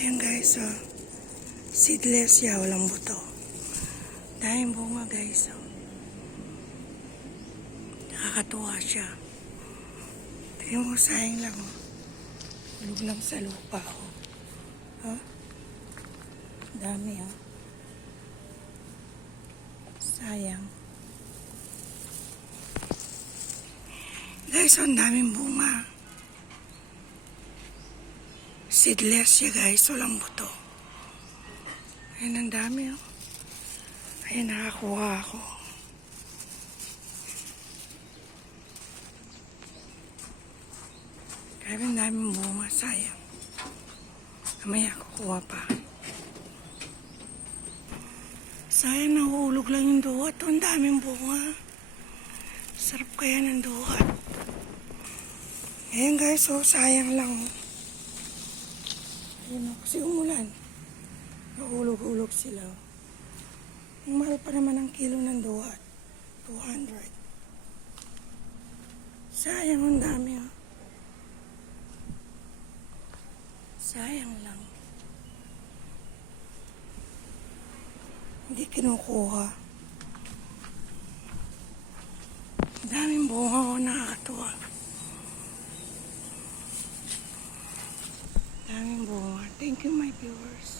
Ayan guys, seedless siya, walang buto. Daming bunga guys, nakakatuwa siya. Tingnan mo, sayang lang, hulog lang sa lupa, dami, sayang. Guys, ang daming bunga. Seedless siya guys, walang buto. Ayan, ang dami, Ayan, nakakuha ako. Grabe, ang daming bunga, sayang. Mamaya kukuha pa. Sayang, nahuhulog lang yung duhat. Ang daming bunga. Sarap kaya ng duhat. Ayan guys, sayang lang. Ayan, kasi umulan. Nahulog-hulog sila. Ang mahal pa naman ang kilo ng duhat. 200. Sayang, ang dami, Sayang lang. Hindi kinukuha. Daming bunga, nakakatuwa. Daming bunga. Thank you, my viewers.